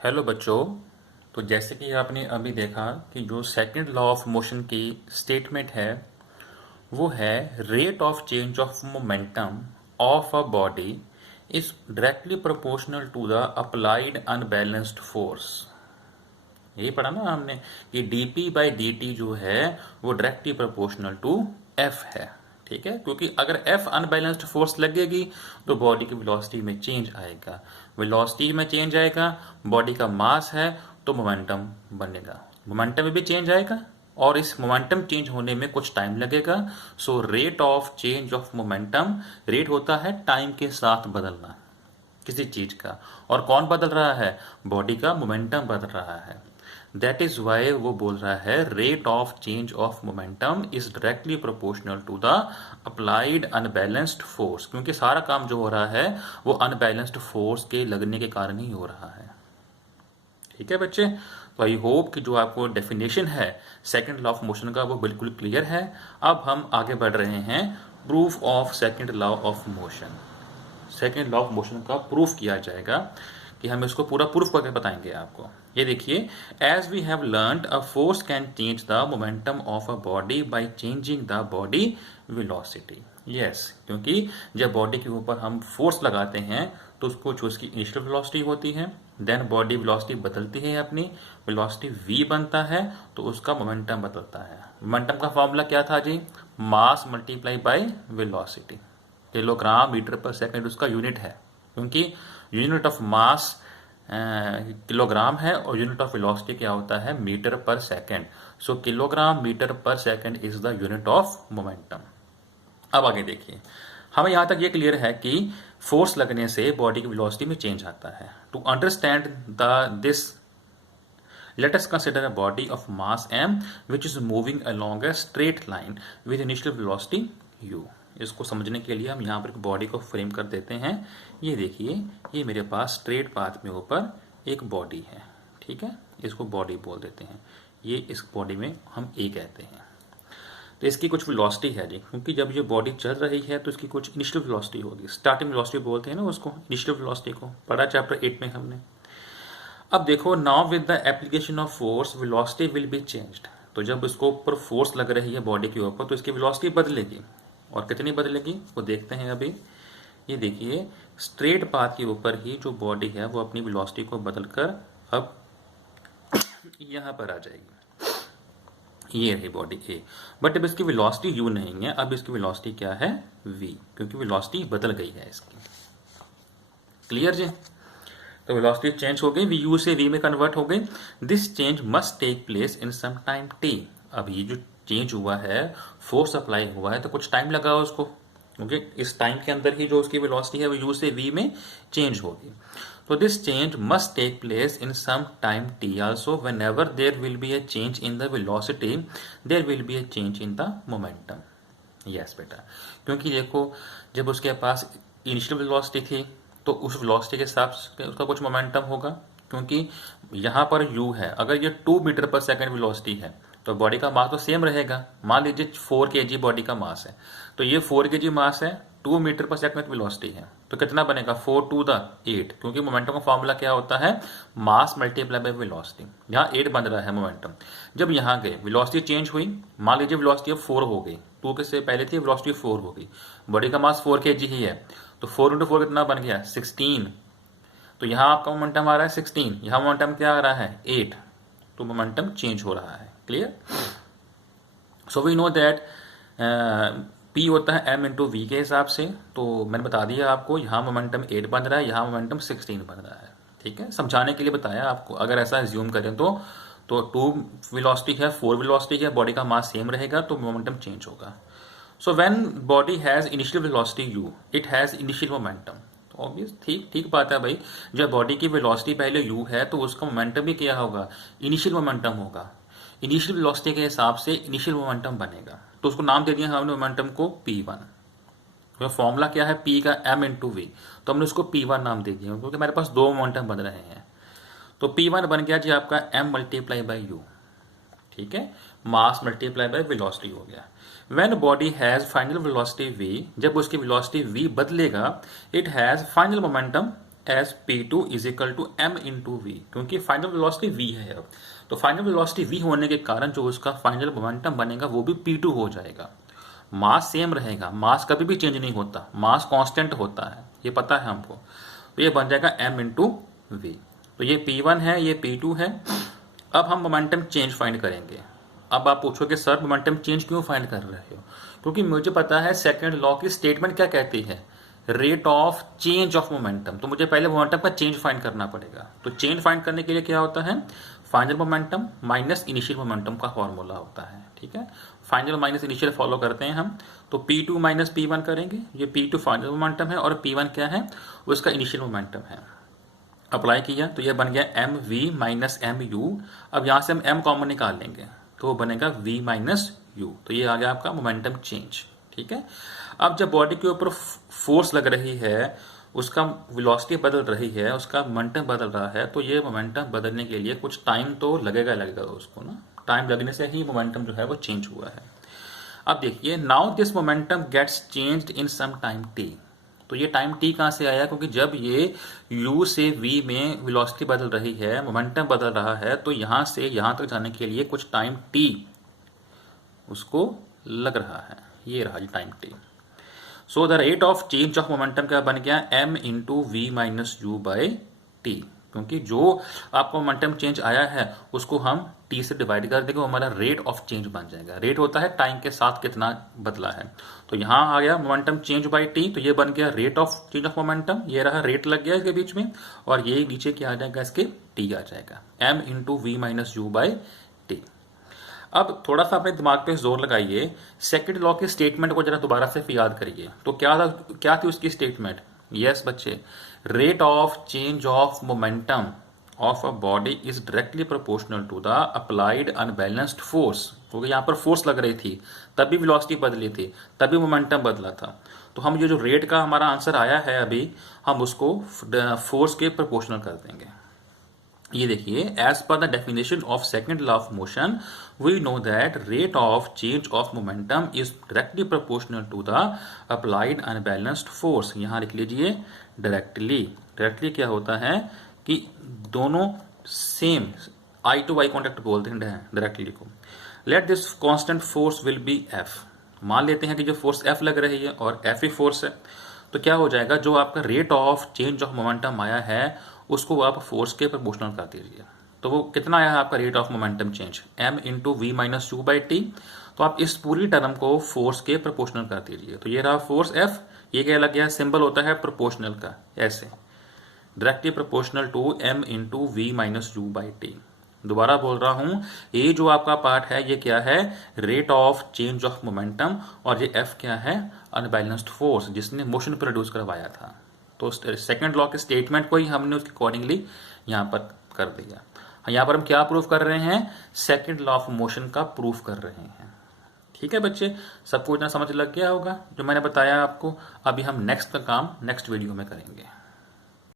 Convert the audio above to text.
Hello बच्चों। तो जैसे कि आपने अभी देखा कि जो सेकंड लॉ ऑफ मोशन की स्टेटमेंट है वो है rate of change of momentum of a body is directly proportional to the applied unbalanced force. यही पढ़ा ना हमने कि dp बाई dt जो है वो डायरेक्टली प्रोपोर्शनल टू f है। ठीक है, क्योंकि अगर f अनबैलेंस्ड फोर्स लगेगी तो बॉडी की वेलोसिटी में चेंज आएगा, वेलोसिटी में चेंज आएगा, बॉडी का मास है तो मोमेंटम बनेगा, मोमेंटम में भी चेंज आएगा और इस मोमेंटम चेंज होने में कुछ टाइम लगेगा। So rate of change of momentum, rate होता है टाइम के साथ बदलना किसी चीज का, और कौन बदल रहा है? बॉडी का मोमेंटम बदल रहा है। दैट इज वाई वो बोल रहा है rate of change of momentum is directly proportional to the applied unbalanced force, क्योंकि सारा काम जो हो रहा है वो अनबैलेंस्ड फोर्स के लगने के कारण ही हो रहा है। ठीक है बच्चे, तो आई होप कि जो आपको डेफिनेशन है सेकंड लॉ ऑफ मोशन का वो बिल्कुल क्लियर है। अब हम आगे बढ़ रहे हैं proof of second law of motion. Second law of motion का प्रूफ किया जाएगा कि हम इसको पूरा प्रूफ करके बताएंगे आपको। ये देखिए, as we have learned a force can change the momentum of a body by changing the body velocity. Yes, क्योंकि जब बॉडी के ऊपर हम फोर्स लगाते हैं तो उसको जो उसकी इनिशियल वेलोसिटी होती है, देन बॉडी वेलोसिटी बदलती है, अपनी वेलोसिटी v बनता है तो उसका मोमेंटम बदलता है। मोमेंटम का फॉर्मूला क्या था जी? Mass multiply by velocity. Kilogram metre per second उसका यूनिट है, क्योंकि यूनिट ऑफ मास किलोग्राम है और यूनिट ऑफ वेलोसिटी क्या होता है? Metre per second. So kilogram metre per second is the unit of momentum. अब आगे देखिए, हमें यहां तक ये क्लियर है कि फोर्स लगने से बॉडी की वेलोसिटी में चेंज आता है। To understand this let us consider a body of mass m which is moving along a straight line with initial velocity u। इसको समझने के लिए हम यहाँ पर बॉडी को फ्रेम कर देते हैं। ये देखिए, ये मेरे पास स्ट्रेट पाथ में ऊपर एक बॉडी है, ठीक है, इसको बॉडी बोल देते हैं। ये इस बॉडी में हम ए कहते हैं। तो इसकी कुछ वेलोसिटी है जी, क्योंकि जब ये बॉडी चल रही है तो इसकी कुछ इनिशियल वेलोसिटी होगी, स्टार्टिंग वेलोसिटी बोलते हैं ना उसको, इनिशियल वेलोसिटी को पढ़ा चैप्टर 8 में हमने। अब देखो, now with the application of force velocity will be changed. तो जब इसको ऊपर फोर्स लग रही है बॉडी के ऊपर तो इसकी वेलोसिटी बदलेगी, और कितनी बदलेगी वो देखते हैं अभी। ये देखिए, स्ट्रेट पाथ के ऊपर ही जो बॉडी है वो अपनी वेलोसिटी को बदलकर अब यहां पर आ जाएगी। ये रही बॉडी ए, बट अब इसकी वेलोसिटी यू नहीं है, अब इसकी वेलोसिटी क्या है? वी, क्योंकि वेलोसिटी बदल गई है इसकी। क्लियर जी? तो वेलोसिटी चेंज हो गई, वी यू से वी में कन्वर्ट हो गई। This change must take place in some time T. अब ये जो चेंज हुआ है, फोर्स अप्लाई हुआ है, तो कुछ टाइम लगा उसको, क्योंकि इस टाइम के अंदर ही जो उसकी वेलोसिटी है वो यू से वी में चेंज होगी। तो this change must take place in some time T also. Whenever there will be a change in the velocity there will be a change in the momentum. Yes बेटा, क्योंकि देखो, जब उसके पास initial velocity थी तो उस वेलोसिटी के हिसाब से उसका कुछ मोमेंटम होगा, क्योंकि यहाँ पर u है। अगर ये 2 मीटर पर सेकंड वेलोसिटी है तो बॉडी का मास तो सेम रहेगा। मान लीजिए 4 kg बॉडी का मास है, तो ये 4 kg मास है, 2 मीटर पर सेकंड वेलोसिटी है, तो कितना बनेगा? 4 टू द 8, क्योंकि मोमेंटम का फॉर्मूला क्या होता है? मास मल्टीप्लाई बाय वेलोसिटी। यहाँ 8 बन रहा है मोमेंटम। जब यहाँ गए वेलोसिटी चेंज हुई, मान लीजिए वेलोसिटी अब 4 हो गई, 2 के से पहले थी, वेलोसिटी 4 हो गई, बॉडी का मास 4 kg ही है, तो 4 इंटू 4 कितना बन गया? 16। तो यहाँ आपका मोमेंटम आ रहा है 16, यहाँ मोमेंटम क्या आ रहा है? 8, तो मोमेंटम चेंज हो रहा है। Clear? So we know that P होता है m इंटू वी के हिसाब से। तो मैंने बता दिया आपको, यहाँ मोमेंटम 8 बन रहा है, यहाँ मोमेंटम 16 बन रहा है। ठीक है, समझाने के लिए बताया आपको। अगर ऐसा एज्यूम करें तो 2 वेलोसिटी है, 4 वेलोसिटी है, बॉडी का मास सेम रहेगा तो मोमेंटम चेंज होगा। So when body has initial velocity u, it has initial momentum। तो ऑब्वियस ठीक बात है भाई, जब बॉडी की वेलोसिटी पहले u है तो उसका मोमेंटम भी क्या होगा? इनिशियल मोमेंटम होगा। इनिशियल वेलोसिटी के हिसाब से इनिशियल मोमेंटम बनेगा, तो उसको नाम दे दिया हमने मोमेंटम को p1। तो फॉर्मूला क्या है? p का m इंटू वी, तो हमने उसको p1 नाम दे दिया, क्योंकि हमारे पास 2 मोमेंटम बन रहे हैं। तो p1 बन गया जी आपका m मल्टीप्लाई बाई u। ठीक है, मास मल्टीप्लाई बाय वेलोसिटी हो गया। When body has final velocity v, जब उसकी वेलोसिटी v बदलेगा, it has final momentum as P2 is equal to m into V, क्योंकि फाइनल वेलोसिटी v है अब। तो फाइनल वेलोसिटी v होने के कारण जो उसका फाइनल मोमेंटम बनेगा वो भी P2 हो जाएगा। मास सेम रहेगा, मास कभी भी चेंज नहीं होता, मास कांस्टेंट होता है, ये पता है हमको। तो ये बन जाएगा m इंटू वी। तो ये P1 है, ये P2 है। अब हम मोमेंटम चेंज फाइंड करेंगे। अब आप पूछोगे सर मोमेंटम चेंज क्यों फाइंड कर रहे हो? क्योंकि मुझे पता है सेकंड लॉ की स्टेटमेंट क्या कहती है, rate of change of momentum. तो मुझे पहले मोमेंटम का चेंज फाइंड करना पड़ेगा। तो चेंज फाइंड करने के लिए क्या होता है, final momentum minus initial momentum का फॉर्मूला होता है। ठीक है, फाइनल माइनस इनिशियल फॉलो करते हैं हम। तो P2 माइनस P1 करेंगे। ये P2 फाइनल मोमेंटम है और P1 क्या है, उसका इनिशियल मोमेंटम है। अप्लाई किया तो ये बन गया M V minus M U. अब यहाँ से हम m कॉमन निकाल लेंगे तो वो बनेगा v माइनस यू। तो ये आ गया आपका मोमेंटम चेंज। ठीक है, अब जब बॉडी के ऊपर फोर्स लग रही है, उसका वेलोसिटी बदल रही है, उसका मोमेंटम बदल रहा है, तो ये मोमेंटम बदलने के लिए कुछ टाइम तो लगेगा उसको ना। टाइम लगने से ही मोमेंटम जो है वो चेंज हुआ है। अब देखिए, now this momentum gets changed in some time t। तो ये टाइम t कहाँ से आया, क्योंकि जब ये u से v में वेलोसिटी बदल रही है, मोमेंटम बदल रहा है, तो यहाँ से यहाँ तक जाने के लिए कुछ टाइम t उसको लग रहा है। ये रहा time t। So the rate of change of momentum क्या बन गया, m into we minus you by T. क्योंकि जो आपको मोमेंटम चेंज आया है उसको हम t से डिवाइड कर देंगे, वो हमारा रेट ऑफ चेंज बन जाएगा। रेट होता है टाइम के साथ कितना बदला है। तो यहाँ आ गया मोमेंटम चेंज बाई टी, तो ये बन गया rate of change of momentum. ये रहा रेट लग गया इसके बीच में, और ये नीचे क्या आ जाएगा, इसके t आ जाएगा, m into we minus you by T. अब थोड़ा सा अपने दिमाग पे जोर लगाइए, सेकंड लॉ की स्टेटमेंट को जरा दोबारा से याद करिए। तो क्या थी उसकी स्टेटमेंट? यस बच्चे, rate of change of momentum of a body is directly proportional to the applied unbalanced force. क्योंकि यहाँ पर फोर्स लग रही थी, तभी वेलोसिटी बदली थी, तभी मोमेंटम बदला था। तो हम ये जो रेट का हमारा आंसर आया है अभी, हम उसको फोर्स के प्रोपोर्शनल कर देंगे। ये देखिए, as per the definition of second law of motion we know that rate of change of momentum is directly proportional to the applied unbalanced force. यहाँ लिख लीजिए डायरेक्टली। डायरेक्टली क्या होता है कि दोनों same eye to eye contact बोलते हैं डायरेक्टली को। Let this constant force will be F. मान लेते हैं कि जो फोर्स एफ लग रही है और एफ ही फोर्स है, तो क्या हो जाएगा, जो आपका rate of change of momentum आया है उसको आप फोर्स के प्रोपोर्शनल कर दीजिए। तो वो कितना आया है आपका rate of momentum change, m into we minus you by t. तो आप इस पूरी टर्म को फोर्स के प्रोपोर्शनल कर दीजिए। तो ये रहा फोर्स F। ये क्या लग गया, सिंबल होता है प्रोपोर्शनल का, ऐसे directly proportional to m into we minus you by t. दोबारा बोल रहा हूं, ये जो आपका पार्ट है ये क्या है, rate of change of momentum, और ये F क्या है, अनबैलेंस्ड फोर्स जिसने मोशन प्रोड्यूस करवाया था। तो सेकंड लॉ के स्टेटमेंट को ही हमने उसके अकॉर्डिंगली यहाँ पर कर दिया। यहाँ पर हम क्या प्रूफ कर रहे हैं, सेकंड लॉ ऑफ मोशन का प्रूफ कर रहे हैं। ठीक है बच्चे, सबको इतना समझ लग गया होगा जो मैंने बताया आपको। अभी हम नेक्स्ट का काम नेक्स्ट वीडियो में करेंगे।